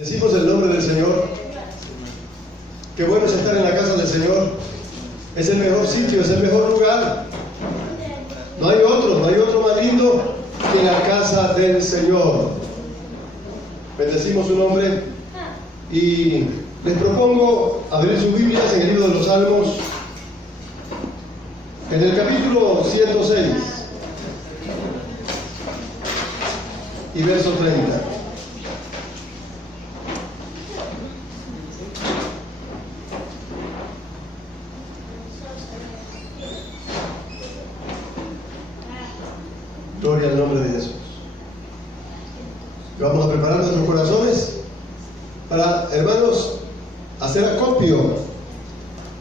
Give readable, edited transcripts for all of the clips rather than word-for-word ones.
Decimos el nombre del Señor. Qué bueno es estar en la casa del Señor. Es el mejor sitio, es el mejor lugar. No hay otro más lindo que la casa del Señor. Bendecimos su nombre y les propongo abrir sus Biblias en el libro de los Salmos, en el capítulo 106 y verso 30. Gloria al nombre de Jesús. Y vamos a preparar nuestros corazones para, hermanos, hacer acopio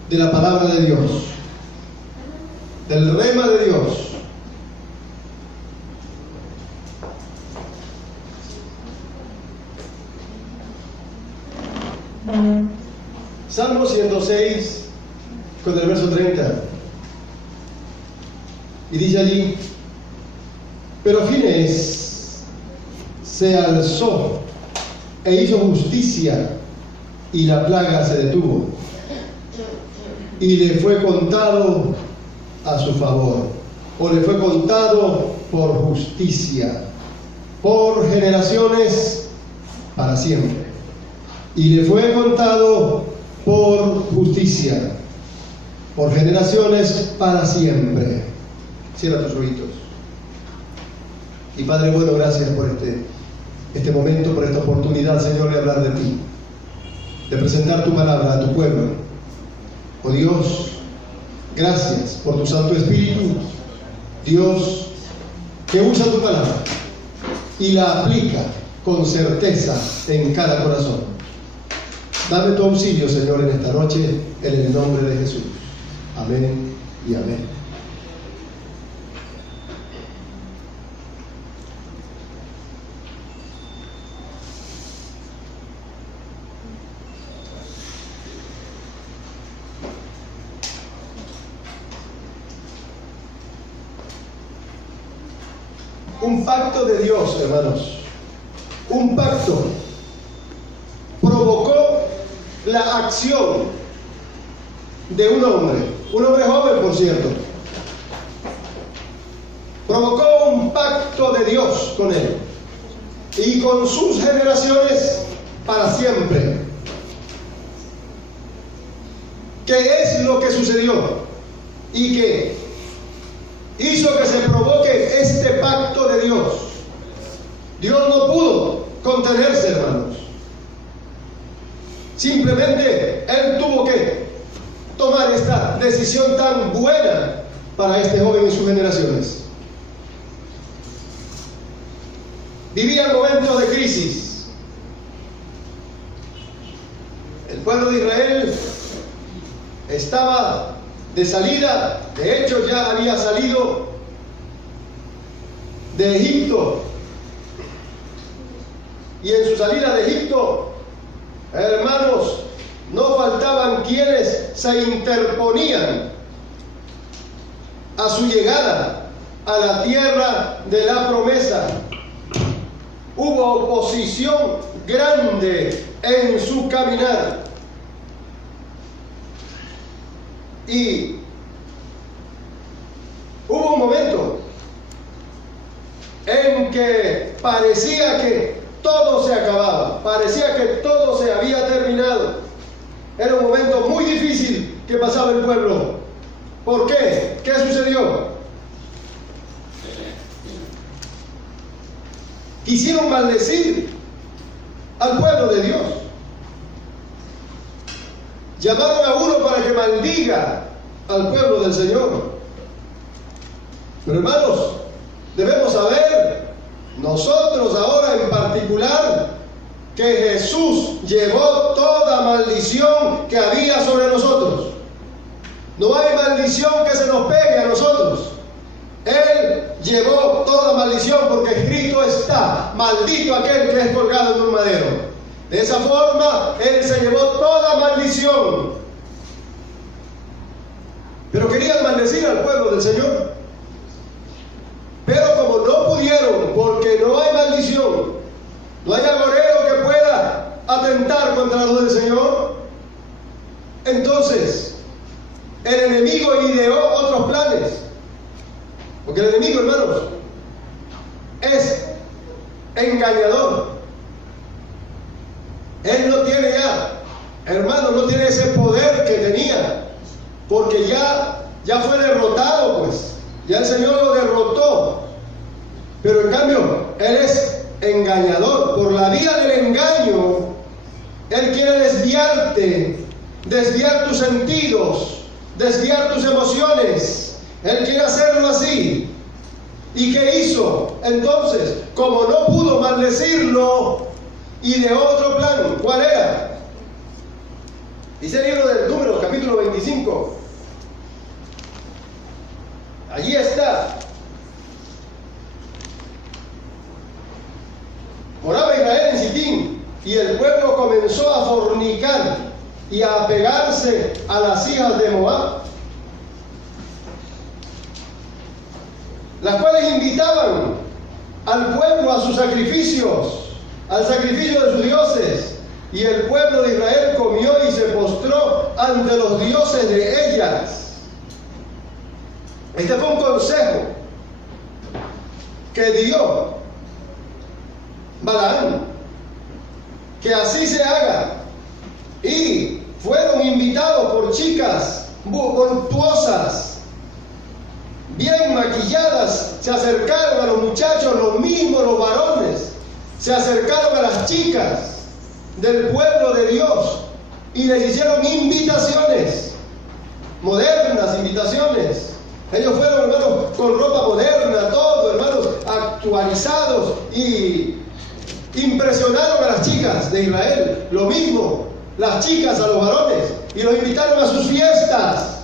de la palabra de Dios, del rema de Dios. Salmo 106 con el verso 30. Y dice allí: pero Finehés se alzó e hizo justicia, y la plaga se detuvo, y le fue contado a su favor, o le fue contado por justicia, por generaciones para siempre. Y le fue contado por justicia, por generaciones para siempre. Cierra tus ojitos. Y Padre bueno, gracias por este momento, por esta oportunidad, Señor, de hablar de ti, de presentar tu palabra a tu pueblo. Oh Dios, gracias por tu Santo Espíritu, Dios, que usa tu palabra y la aplica con certeza en cada corazón. Dame tu auxilio, Señor, en esta noche, en el nombre de Jesús. Amén y amén. Un pacto de Dios, hermanos. Un pacto provocó la acción de un hombre joven, por cierto. Provocó un pacto de Dios con él y con sus generaciones para siempre. ¿Qué es lo que sucedió? Y que hizo que se provoque este pacto de Dios. Dios no pudo contenerse, hermanos. Simplemente Él tuvo que tomar esta decisión tan buena para este joven y sus generaciones. Vivían momentos de crisis. El pueblo de Israel estaba de salida, de hecho ya había salido de Egipto, y en su salida de Egipto, hermanos, no faltaban quienes se interponían a su llegada a la tierra de la promesa. Hubo oposición grande en su caminar. Y hubo un momento en que parecía que todo se acababa, parecía que todo se había terminado. Era un momento muy difícil que pasaba el pueblo. ¿Por qué? ¿Qué sucedió? Quisieron maldecir al pueblo de Dios. Llamaron a uno para que maldiga al pueblo del Señor. Pero hermanos, debemos saber, nosotros ahora en particular, que Jesús llevó toda maldición que había sobre nosotros. No hay maldición que se nos pegue a nosotros. Él llevó toda maldición, porque escrito está: maldito aquel que es colgado en un madero. De esa forma, Él se llevó toda maldición. Pero querían maldecir al pueblo del Señor. Pero como no pudieron, porque no hay maldición, no hay agorero que pueda atentar contra la luz del Señor. Entonces, el enemigo ideó otros planes. Porque el enemigo, hermanos, es engañador. Él no tiene ya, hermanos, no tiene ese poder que tenía, porque ya fue derrotado, pues. Ya el Señor lo derrotó. Pero en cambio, Él es engañador. Por la vía del engaño, Él quiere desviarte, desviar tus sentidos, desviar tus emociones. Él quiere hacerlo así. ¿Y qué hizo? Entonces, como no pudo maldecirlo, ideó otro plan. ¿Cuál era? Dice el libro de Números, capítulo 25. Allí está. Moraba Israel en Sitín, y el pueblo comenzó a fornicar y a apegarse a las hijas de Moab, las cuales invitaban al pueblo a sus sacrificios, al sacrificio de sus dioses. Y el pueblo de Israel comió y se postró ante los dioses de ellas. Este fue un consejo que dio Balaam, que así se haga. Y fueron invitados por chicas voluptuosas, bien maquilladas. Se acercaron a los muchachos, los mismos, los varones, se acercaron a las chicas del pueblo de Dios y les hicieron invitaciones, modernas invitaciones. Ellos fueron, hermanos, con ropa moderna, todo, hermanos, actualizados, y impresionaron a las chicas de Israel. Lo mismo, las chicas a los varones, y los invitaron a sus fiestas,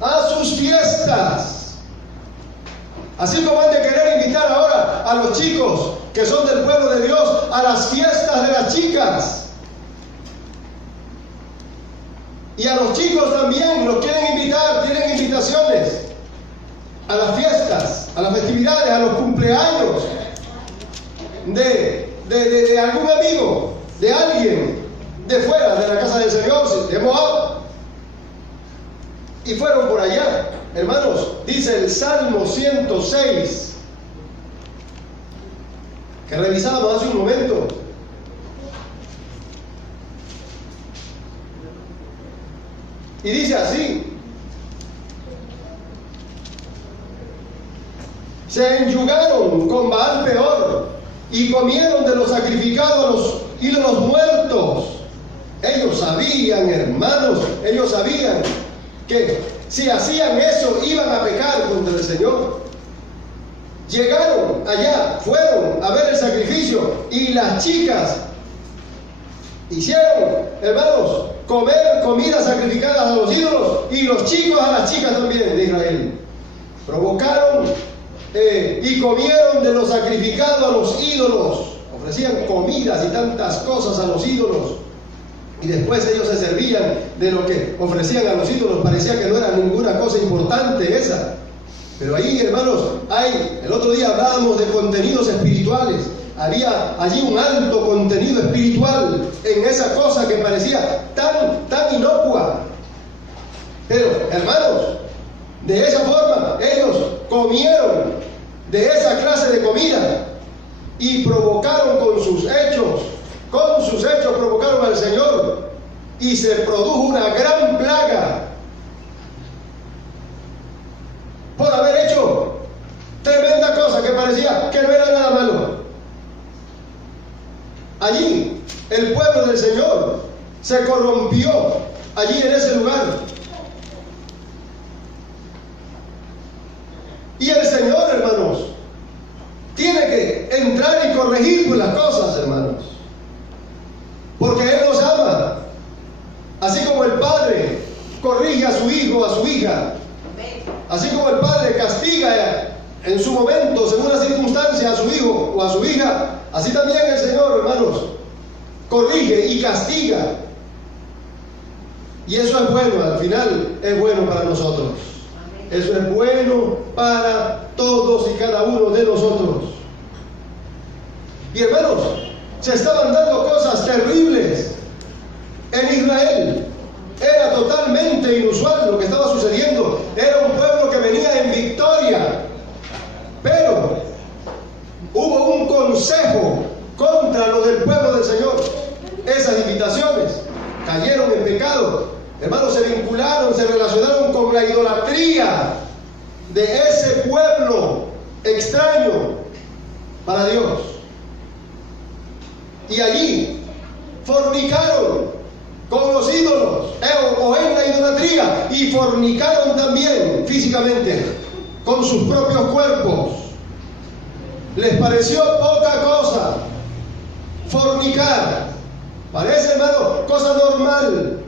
a sus fiestas. Así como han de querer invitar ahora a los chicos que son del pueblo de Dios a las fiestas de las chicas. Y a los chicos también los quieren invitar, tienen invitaciones a las fiestas, a las festividades, a los cumpleaños de algún amigo, de alguien de fuera de la casa del Señor, de Moab. Y fueron por allá, hermanos. Dice el Salmo 106, que revisábamos hace un momento. Y dice así: se enyugaron con Baal Peor y comieron de lo sacrificado a los ídolos muertos. Ellos sabían, hermanos, ellos sabían que si hacían eso iban a pecar contra el Señor. Llegaron allá, fueron a ver el sacrificio, y las chicas hicieron, hermanos, comer comidas sacrificadas a los ídolos, y los chicos a las chicas también de Israel. Provocaron y comieron de lo sacrificado a los ídolos. Ofrecían comidas y tantas cosas a los ídolos, y después ellos se servían de lo que ofrecían a los ídolos. Parecía que no era ninguna cosa importante esa. Pero ahí, hermanos, el otro día hablábamos de contenidos espirituales. Había allí un alto contenido espiritual en esa cosa que parecía tan inocua. Pero, hermanos, de esa forma ellos comieron de esa clase de comida y provocaron con sus hechos provocaron al Señor, y se produjo una gran plaga por haber hecho tremenda cosa que parecía que no era nada malo. Allí el pueblo del Señor se corrompió, allí en ese lugar. Y el Señor, hermanos, tiene que entrar y corregir las cosas, hermanos, porque Él nos ama. Así como el padre corrige a su hijo o a su hija, así como el padre castiga en su momento, según la circunstancia, a su hijo o a su hija, así también el Señor, hermanos, corrige y castiga. Y eso es bueno, al final es bueno para nosotros. Eso es bueno para todos y cada uno de nosotros. Y hermanos, se estaban dando cosas terribles esas invitaciones, cayeron en pecado. Hermanos, se vincularon, se relacionaron con la idolatría de ese pueblo extraño para Dios. Y allí fornicaron con los ídolos o en la idolatría, y fornicaron también físicamente con sus propios cuerpos. Les pareció poca cosa fornicar. Parece, hermano, cosa normal.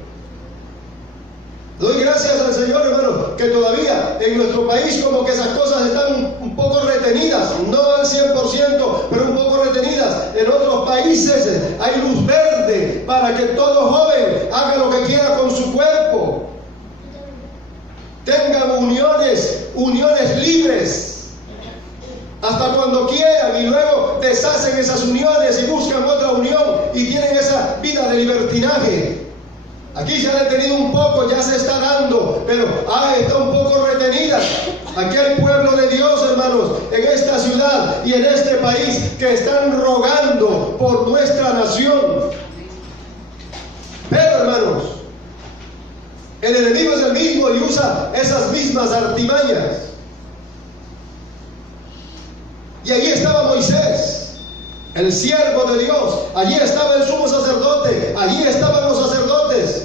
Doy gracias al Señor, hermano, que todavía en nuestro país como que esas cosas están un poco retenidas, no al 100%, pero un poco retenidas. En otros países hay luz verde para que todo joven haga lo que quiera con su cuerpo, tengan uniones libres hasta cuando quieran, y luego deshacen esas uniones y buscan otra unión y tienen esa vida de libertinaje. Aquí se ha detenido un poco, ya se está dando, pero está un poco retenida. Aquí hay pueblo de Dios, hermanos, en esta ciudad y en este país, que están rogando por nuestra nación. Pero, hermanos, el enemigo es el mismo y usa esas mismas artimañas. Y allí estaba Moisés, el siervo de Dios. Allí estaba el sumo sacerdote. Allí estaban los sacerdotes.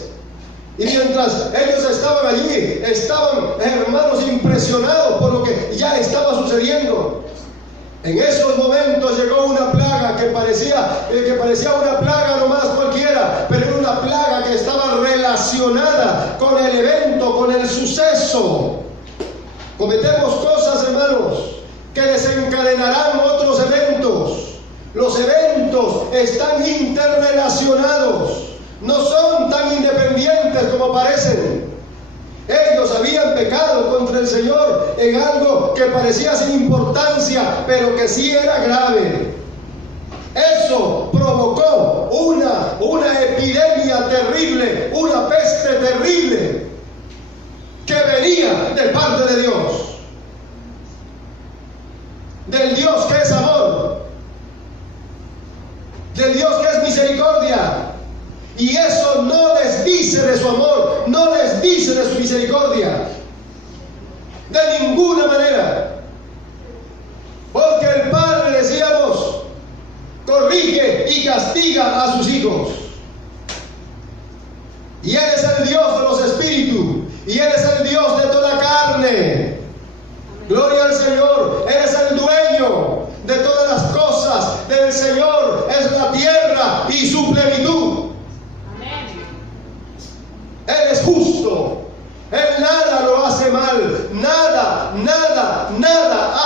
Y mientras ellos estaban allí, estaban, hermanos, impresionados por lo que ya estaba sucediendo. En esos momentos llegó una plaga que parecía una plaga nomás cualquiera, pero era una plaga que estaba relacionada con el evento, con el suceso. Cometemos cosas, hermanos, que desencadenarán otros eventos. Los eventos están interrelacionados, no son tan independientes como parecen. Ellos habían pecado contra el Señor en algo que parecía sin importancia, pero que sí era grave. Eso provocó una epidemia terrible, una peste terrible, que venía de parte de Dios, del Dios que es amor, del Dios que es misericordia. Y eso no les dice de su amor, no les dice de su misericordia, de ninguna manera. Porque el Padre, decíamos, corrige y castiga a sus hijos. Y Él es el Dios de los espíritus, y Él es el Dios de toda carne. Gloria al Señor. Él es el dueño de todas las cosas. Del Señor es la tierra y su plenitud. Él es justo. Él nada lo hace mal. Nada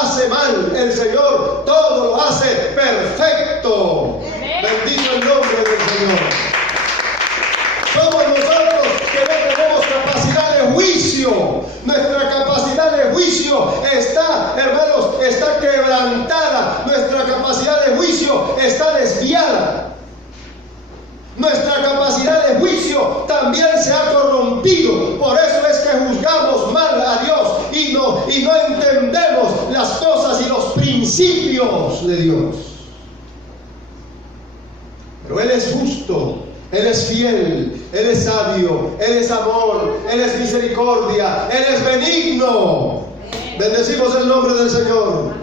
hace mal. El Señor todo lo hace perfecto. Bendito el nombre del Señor. Somos nosotros que no tenemos capacidad de juicio. Nuestra capacidad de juicio está, hermanos, está quebrantada. Nuestra capacidad de juicio está desviada. Nuestra capacidad de juicio también se ha corrompido. Por eso es que juzgamos mal a Dios y no entendemos las cosas y los principios de Dios. Pero Él es justo, Él es fiel, Él es sabio, Él es amor, Él es misericordia, Él es benigno. Bendecimos el nombre del Señor.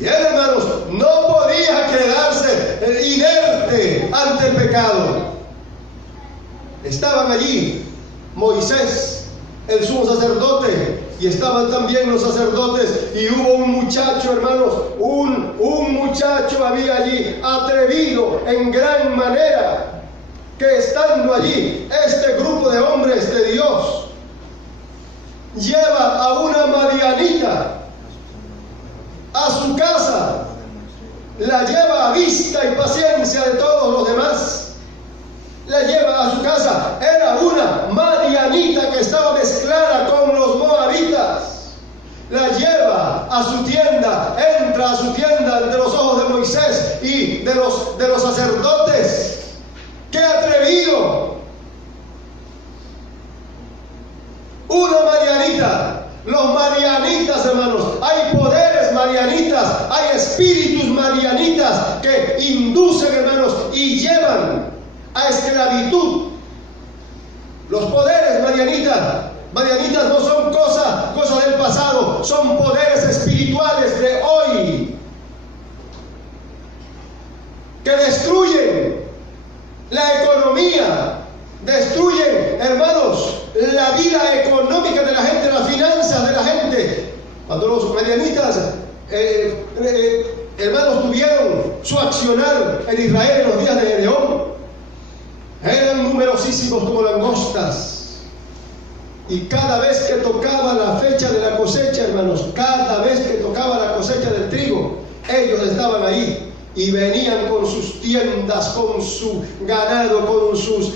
Y Él, hermanos, no podía quedarse inerte ante el pecado. Estaban allí Moisés, el sumo sacerdote, y estaban también los sacerdotes, y hubo un muchacho, hermanos, un muchacho había allí, atrevido en gran manera, que estando allí, este grupo de hombres de Dios, lleva a una madianita a su casa, la lleva a vista y paciencia de todos los demás, la lleva a su casa. Era una madianita que estaba mezclada con los moabitas. La lleva a su tienda, entra a su tienda ante los ojos de Moisés y de los sacerdotes. ¡Qué atrevido! Una madianita. Los madianitas, hermanos, hay poderes madianitas, hay espíritus madianitas que inducen, hermanos, y llevan a esclavitud. Los poderes madianitas no son cosa del pasado, son poderes espirituales de hoy que destruyen la economía, destruyen, hermanos, la vida económica de la gente, las finanzas de la gente. Cuando los madianitas, hermanos, tuvieron su accionar en Israel en los días de Gedeón, eran numerosísimos como langostas. Y cada vez que tocaba la fecha de la cosecha, hermanos, cada vez que tocaba la cosecha del trigo, ellos estaban ahí. Y venían con sus tiendas, con su ganado, con sus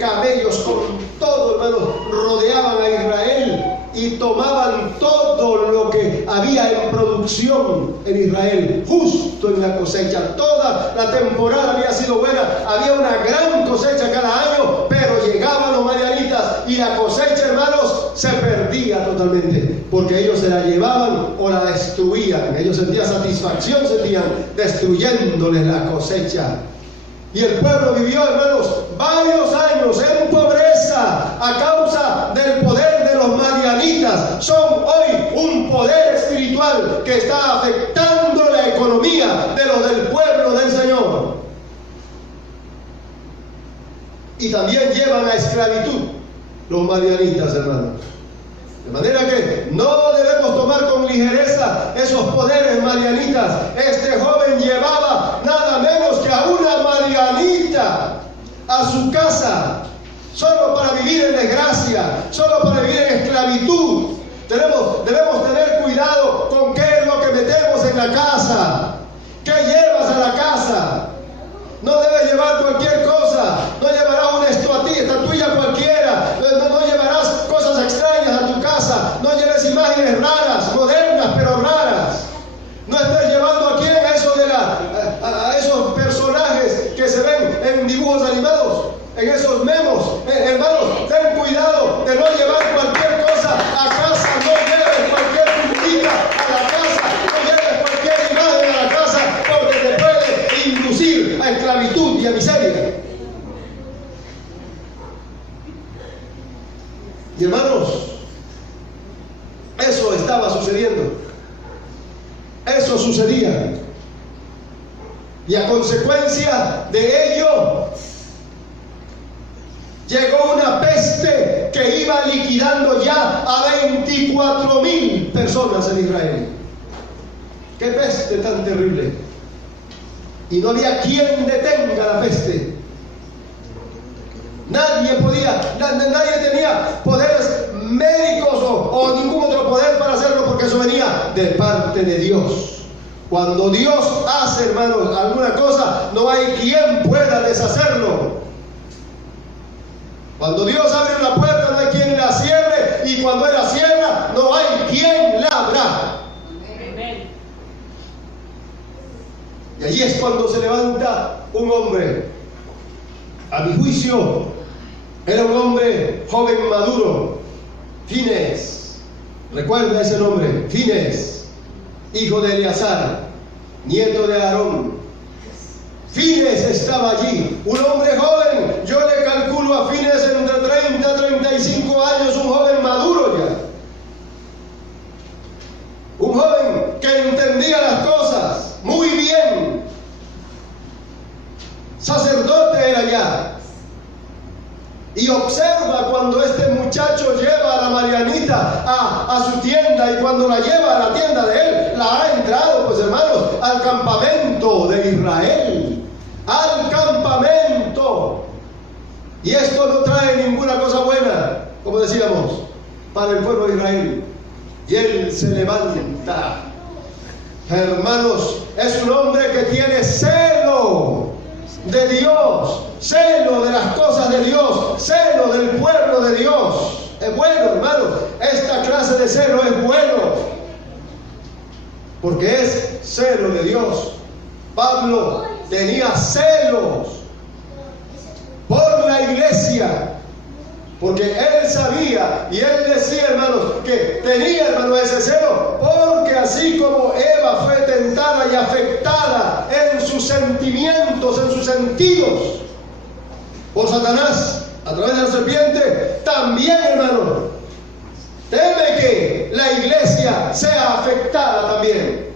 camellos, con todo, hermanos, rodeaban a Israel y tomaban todo lo que había en producción en Israel, justo en la cosecha. Toda la temporada había sido buena, había una gran cosecha cada año, pero llegaban los madianitas y la cosecha, hermanos, se perdía totalmente, porque ellos se la llevaban o la destruían. Ellos sentían satisfacción, destruyéndoles la cosecha. Y el pueblo vivió, hermanos, varios años en pobreza a causa del poder de los madianitas. Son hoy un poder espiritual que está afectando la economía de los del pueblo del Señor. Y también llevan a esclavitud los madianitas, hermanos. De manera que no debemos tomar con ligereza esos poderes madianitas. Este joven llevaba nada menos que a una madianita a su casa, solo para vivir en desgracia, solo para vivir en esclavitud. Debemos tener cuidado con qué es lo que metemos en la casa, qué llevas a la casa. No debes llevar cualquier cosa, no llevarás una estatuilla cualquiera, no llevarás cosas extrañas a tu casa, no lleves imágenes raras, modernas pero raras. No estés llevando aquí a esos personajes que se ven en dibujos animados, en esos memos. Hermanos, ten cuidado de no llevar cualquier cosa a casa, no lleves cualquier figurita a la casa, no lleves cualquier imagen a la casa, porque te puede inducir a esclavitud y a miseria. Y hermanos, eso estaba sucediendo. Eso sucedía. Y a consecuencia de ello, llegó una peste que iba liquidando ya a 24,000 personas en Israel. ¡Qué peste tan terrible! Y no había quien detenga la peste. Nadie tenía poderes médicos o ningún otro poder para hacerlo, porque eso venía de parte de Dios. Cuando Dios hace, hermanos, alguna cosa, no hay quien pueda deshacerlo. Cuando Dios abre una puerta, no hay quien la cierre, y cuando Él la cierra, no hay quien la abra. Y allí es cuando se levanta un hombre. A mi juicio, era un hombre joven maduro, Finés. Recuerda ese nombre, Finés, hijo de Eleazar, nieto de Aarón. Finés estaba allí, un hombre joven. Yo le calculo a Finés entre 30 y 35 años, un joven maduro ya. Un joven que entendía las cosas muy bien. Sacerdote era ya. Y observa cuando este muchacho lleva a la madianita a su tienda, y cuando la lleva a la tienda de él, la ha entrado, pues hermanos, al campamento de Israel. Al campamento. Y esto no trae ninguna cosa buena, como decíamos, para el pueblo de Israel. Y él se levanta. Hermanos, es un hombre que tiene celo de Dios, celo de las cosas de Dios, celo del pueblo de Dios. Es bueno, hermanos, esta clase de celo es bueno, porque es celo de Dios. Pablo tenía celos por la iglesia, porque él sabía, y él decía, hermanos, que tenía, hermanos, ese celo, porque así como Eva fue tentada y afectada en sus sentimientos, en sus sentidos, por Satanás a través de la serpiente, también, hermano, teme que la iglesia sea afectada también.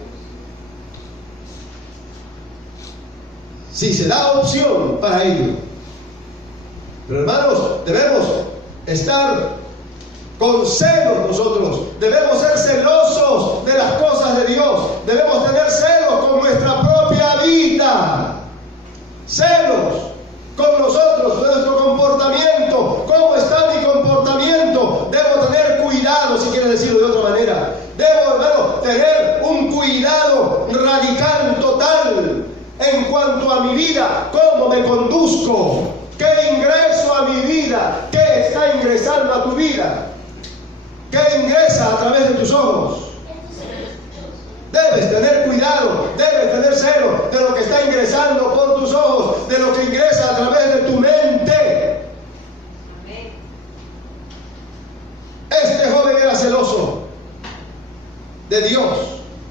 Si se da opción para ello. Pero hermanos, debemos estar con celos nosotros, debemos ser celosos de las cosas de Dios, debemos tener celos con nuestra propia vida, celos con nosotros, con nuestro comportamiento. ¿Cómo está mi comportamiento? Debo tener cuidado, si quiere decirlo de otra manera. Debo, hermano, tener un cuidado radical, total, en cuanto a mi vida, cómo me conduzco, qué ingreso a mi vida, qué está ingresando a tu vida, qué ingresa a través de tus ojos. Debes tener cuidado, debes tener celo de lo que está ingresando por tus ojos, de lo que ingresa a través de tu mente. Este joven era celoso de Dios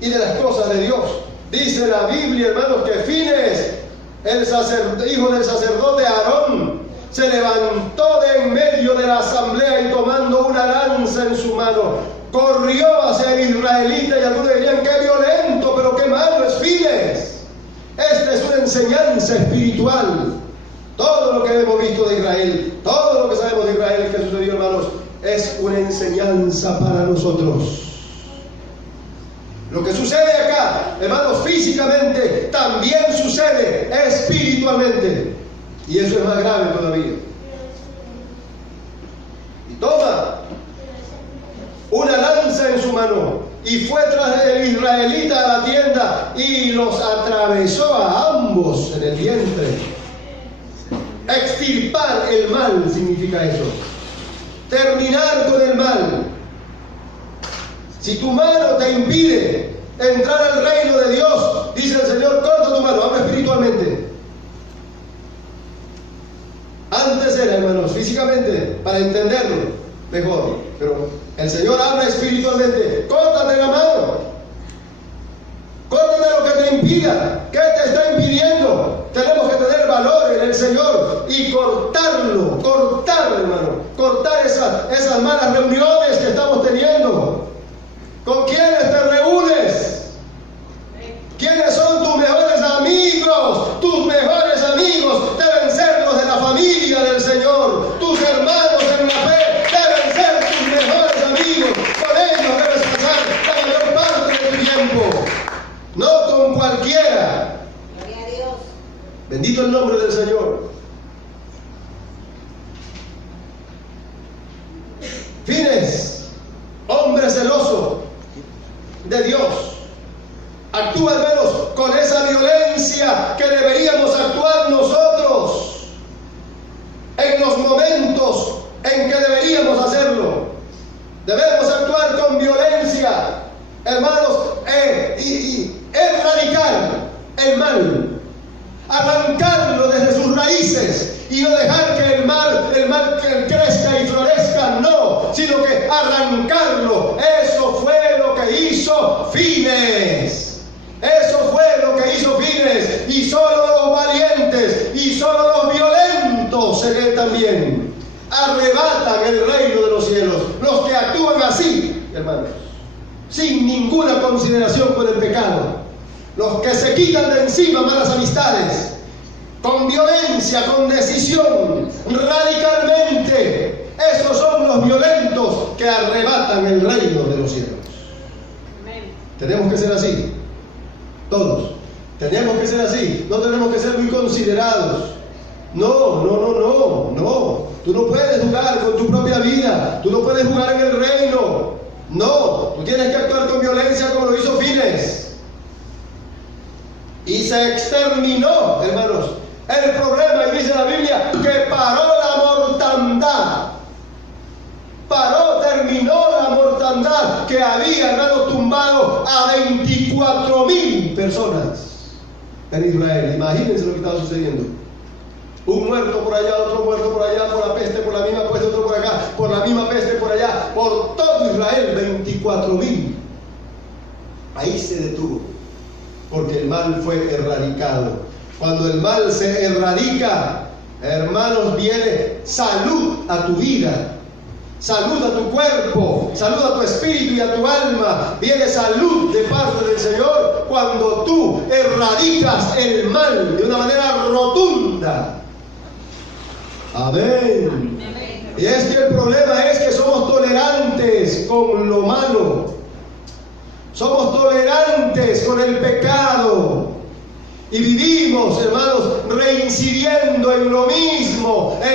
y de las cosas de Dios. Dice la Biblia, hermanos, que Fines, hijo del sacerdote Aarón, se levantó de en medio de la asamblea y tomando una lanza en su mano, corrió hacia el israelita, y algunos dirían: qué violento, pero qué malo es Fines. Esta es una enseñanza espiritual. Todo lo que hemos visto de Israel, todo lo que sabemos de Israel que sucedió, hermanos, es una enseñanza para nosotros. Lo que sucede acá, hermanos, físicamente, también sucede espiritualmente. Y eso es más grave todavía. Y toma una lanza en su mano y fue tras el israelita a la tienda y los atravesó a ambos en el vientre. Extirpar el mal significa eso. Terminar con el mal. Si tu mano te impide entrar al reino de Dios, dice el Señor: corta tu mano. Habla espiritualmente. Antes era, hermanos, físicamente, para entenderlo mejor, pero el Señor habla espiritualmente. Córtate la mano, córtate lo que te impida. ¿Qué te está impidiendo? Tenemos que tener valor en el Señor y cortarlo, hermano, cortar esas malas reuniones que estamos teniendo. ¿Con quiénes te reúnes? ¿Quiénes son tus mejores amigos? Tus mejores amigos deben ser los de la familia del Señor. Tus hermanos en la fe deben ser tus mejores amigos. Con ellos debes pasar la mayor parte de tu tiempo, no con cualquiera. Gloria a Dios. Bendito el nombre del Señor. Fines, hombre celoso de Dios, actúa, hermanos, con esa violencia que deberíamos actuar nosotros en los momentos en que deberíamos hacerlo. Debemos actuar con violencia, hermanos, y erradicar el mal, arrancarlo desde sus raíces y no dejar que el mal crezca y florezca, no, sino que arrancarlo. Eso fue lo que hizo Fines. Eso fue lo que hizo Fines. Y solo los valientes y solo los violentos en él también arrebatan el reino de los cielos. Los que actúan así, hermanos, sin ninguna consideración por el pecado, los que se quitan de encima malas amistades, con violencia, con decisión, radicalmente, esos son los violentos que arrebatan el reino de los cielos. Amén. Tenemos que ser así, todos. Tenemos que ser así. No tenemos que ser muy considerados. No. Tú no puedes jugar con tu propia vida. Tú no puedes jugar en el reino. No. Tú tienes que actuar con violencia como lo hizo Fines. Y se exterminó, hermanos, el problema, y dice la Biblia, que paró la mortandad. Terminó la mortandad que había, hermanos, tumbado a 24,000 personas en Israel. Imagínense lo que estaba sucediendo. Un muerto por allá, otro muerto por allá, por la peste, por la misma peste, otro por acá, por la misma peste por allá, por todo Israel, 24,000. Ahí se detuvo, porque el mal fue erradicado. Cuando el mal se erradica, Hermanos, viene salud a tu vida, salud a tu cuerpo, salud a tu espíritu y a tu alma. Viene salud de parte del Señor cuando tú erradicas el mal de una manera rotunda. Amén. Y es que el problema es que somos tolerantes con lo malo. Somos tolerantes con el pecado. Y vivimos, hermanos, reincidiendo en lo mismo y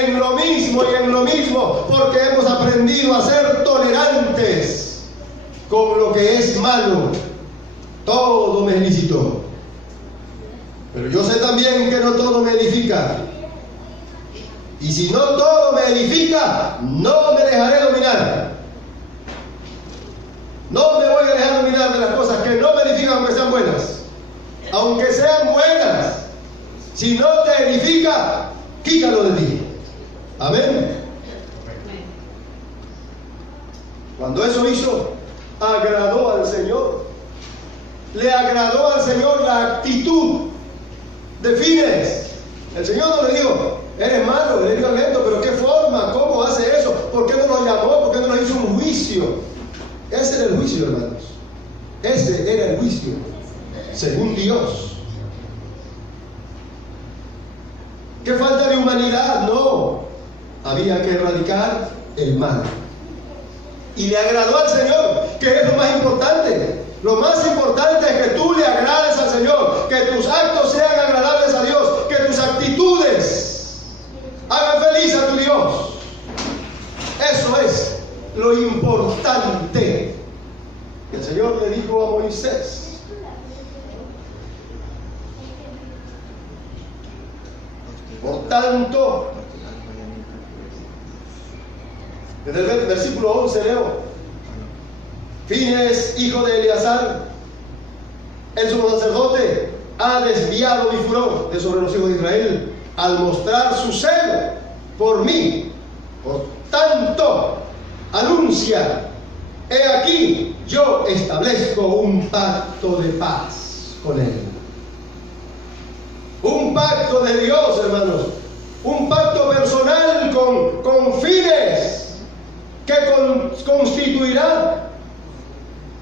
en lo mismo, porque hemos aprendido a ser tolerantes con lo que es malo. Todo me es lícito, pero yo sé también que no todo me edifica. Y si no todo me edifica, no me dejaré dominar. No me voy a dejar dominar de las cosas que no me edifican, aunque sean buenas. Aunque sean buenas, si no te edifica, quítalo de ti. Amén. Cuando eso hizo, agradó al Señor. Le agradó al Señor la actitud de Fines. El Señor no le dijo, eres malo, eres violento, pero ¿qué forma? ¿Cómo hace eso? ¿Por qué no lo llamó? ¿Por qué no lo hizo un juicio? Ese era el juicio, hermanos. Ese era el juicio, según Dios. ¿Qué falta de humanidad? No. Había que erradicar el mal. Y le agradó al Señor, que es lo más importante. Lo más importante es que tú le agrades al Señor, que tus actos sean agradables a Dios, que tus actitudes hagan feliz a tu Dios. Eso es lo importante. El Señor le dijo a Moisés: por tanto, desde el versículo 11 leo: Fines, hijo de Eleazar, el sumo sacerdote, ha desviado mi furor de sobre los hijos de Israel al mostrar su celo por mí. Por tanto, anuncia: he aquí, yo establezco un pacto de paz con él. Un pacto de Dios, hermanos. Un pacto personal con Fines, que constituirá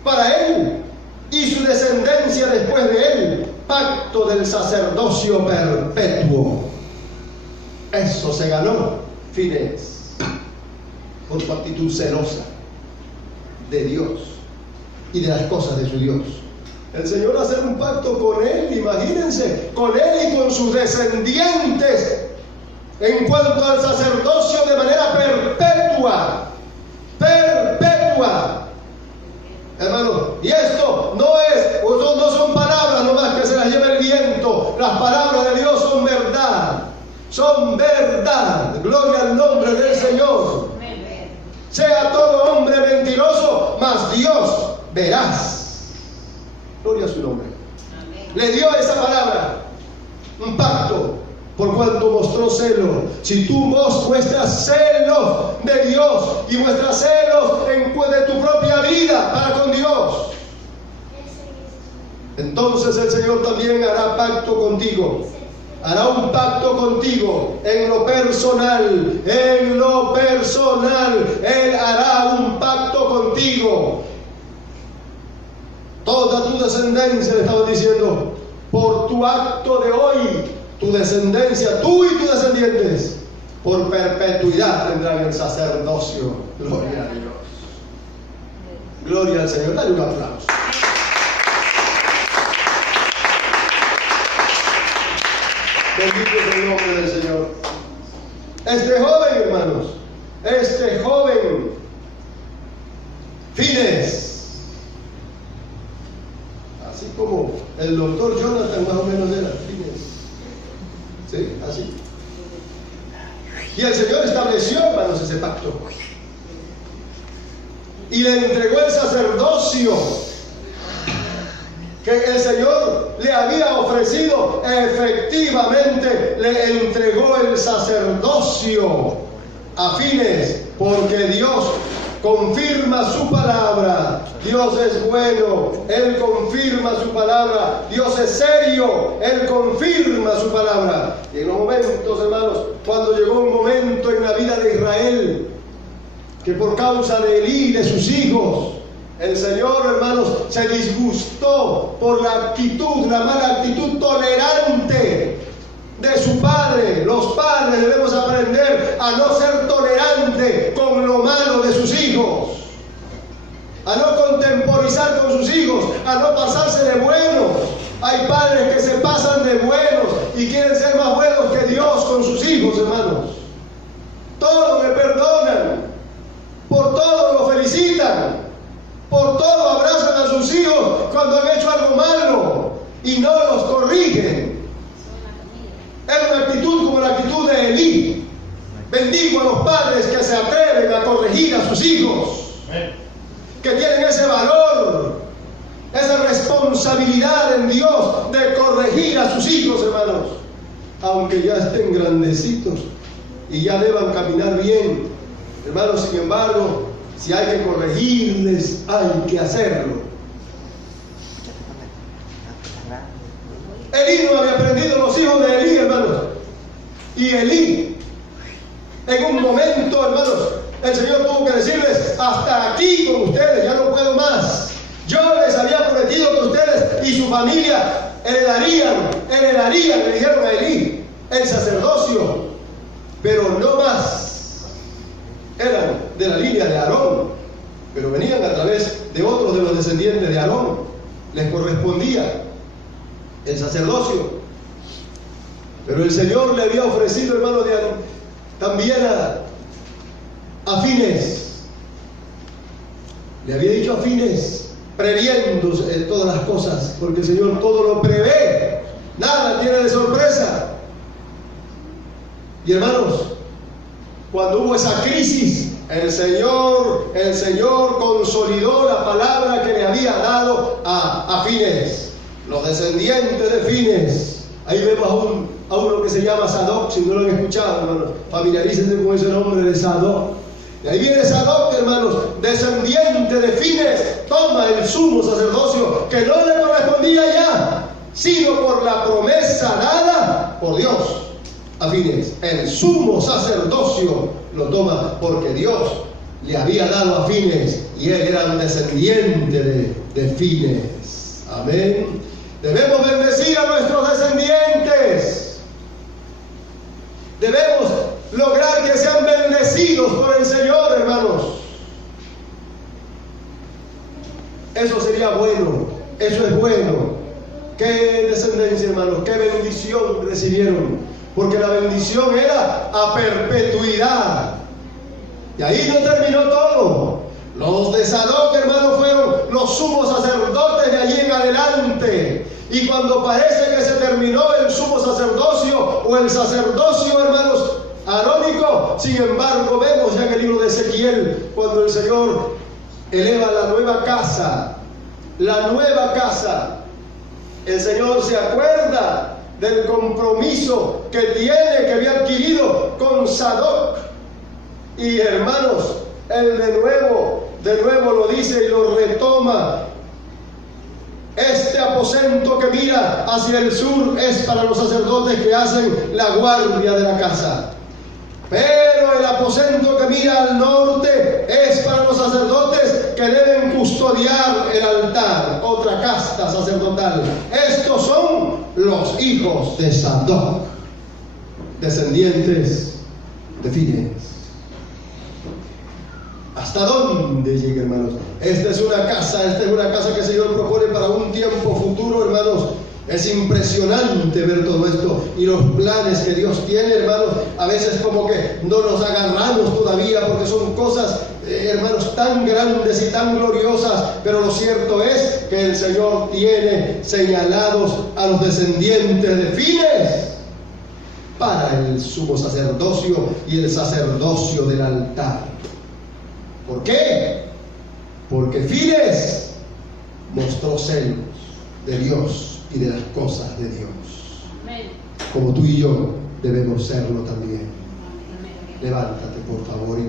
para él y su descendencia después de él pacto del sacerdocio perpetuo. Eso se ganó Fines por su actitud celosa de Dios y de las cosas de su Dios. El Señor hacer un pacto con él, imagínense, con él y con sus descendientes en cuanto al sacerdocio de manera perpetua. Perpetua. Hermano, y esto no son palabras nomás que se las lleva el viento. Las palabras de Dios son verdad. Son verdad. Gloria al nombre del Señor. Sea todo hombre mentiroso, mas Dios veraz. Gloria a su nombre. Le dio esa palabra, un pacto, por cuanto mostró celo. Si tú muestras celos de Dios y muestras celos de tu propia vida para con Dios, entonces el Señor también hará pacto contigo. Hará un pacto contigo en lo personal. En lo personal, Él hará un pacto contigo. Toda tu descendencia, le estaban diciendo, por tu acto de hoy, tu descendencia, tú y tus descendientes, por perpetuidad tendrán el sacerdocio. Gloria a Dios. Gloria al Señor. Dale un aplauso. Bendito es el nombre del Señor. Este joven, hermanos, este joven, Fines, así como el doctor Jonathan más o menos era Fines, ¿sí? Así. Y el Señor estableció, hermanos, ese pacto y le entregó el sacerdocio que el Señor le había ofrecido. Efectivamente le entregó el sacerdocio a Fines, porque Dios confirma su palabra. Dios es bueno, Él confirma su palabra. Dios es serio, Él confirma su palabra. Y en los momentos, hermanos, cuando llegó un momento en la vida de Israel, que por causa de Elí y de sus hijos, el Señor, hermanos, se disgustó por la actitud, la mala actitud tolerante de su padre. Los padres debemos aprender a no ser tolerantes con lo malo de sus hijos, a no contemporizar con sus hijos, a no pasarse de buenos. Hay padres que se pasan de buenos y quieren ser más buenos que Dios con sus hijos, hermanos. Todo le perdonan, por todo lo felicitan, por todo abrazan a sus hijos cuando han hecho algo malo y no los corrigen. Es una actitud como la actitud de Elí. Bendigo a los padres que se atreven a corregir a sus hijos, que tienen ese valor, esa responsabilidad en Dios de corregir a sus hijos, hermanos, aunque ya estén grandecitos y ya deban caminar bien. Hermanos, sin embargo, si hay que corregirles, hay que hacerlo. Elí no había aprendido los hijos de Elí, hermanos. Y Elí, en un momento, hermanos, el Señor tuvo que decirles: hasta aquí con ustedes, ya no puedo más. Yo les había prometido que ustedes y su familia heredarían, le dijeron a Elí, el sacerdocio, pero no más. Eran de la línea de Aarón, pero venían a través de otros de los descendientes de Aarón. Les correspondía el sacerdocio. Pero el Señor le había ofrecido, hermano, también a Fines. Le había dicho a Fines, previendo todas las cosas, porque el Señor todo lo prevé, nada tiene de sorpresa. Y hermanos, cuando hubo esa crisis, el Señor consolidó la palabra que le había dado a Fines, los descendientes de Fines. Ahí vemos a uno que se llama Sadoc, si no lo han escuchado, hermanos, familiarícense con ese nombre de Sadoc. Y ahí viene Sadoc, hermanos, descendiente de Fines, toma el sumo sacerdocio que no le correspondía ya, sino por la promesa dada por Dios. A Fines, el sumo sacerdocio lo toma porque Dios le había dado a Fines y él era un descendiente de Fines. Amén. Debemos bendecir a nuestros descendientes. Debemos lograr que sean bendecidos por el Señor, hermanos. Eso sería bueno, eso es bueno. Qué descendencia, hermanos, qué bendición recibieron. Porque la bendición era a perpetuidad. Y ahí no terminó todo. Los de Sadoc, hermanos, fueron los sumos sacerdotes de allí en adelante. Y cuando parece que se terminó el sumo sacerdocio o el sacerdocio, hermanos, arónico, sin embargo, vemos ya en el libro de Ezequiel, cuando el Señor eleva la nueva casa, el Señor se acuerda del compromiso que había adquirido con Sadoc. Y hermanos, él de nuevo lo dice y lo retoma. Este aposento que mira hacia el sur es para los sacerdotes que hacen la guardia de la casa. Pero el aposento que mira al norte es para los sacerdotes que deben custodiar el altar, otra casta sacerdotal. Estos son los hijos de Sadoc, descendientes de Fines. ¿Hasta dónde llega, hermanos? Esta es una casa que el Señor propone para un tiempo futuro, hermanos. Es impresionante ver todo esto y los planes que Dios tiene, hermanos. A veces como que no nos agarramos todavía porque son cosas, hermanos, tan grandes y tan gloriosas. Pero lo cierto es que el Señor tiene señalados a los descendientes de Fines para el sumo sacerdocio y el sacerdocio del altar. ¿Por qué? Porque Fines mostró celos de Dios y de las cosas de Dios. Amén. Como tú y yo debemos serlo también. Amén. Levántate, por favor, y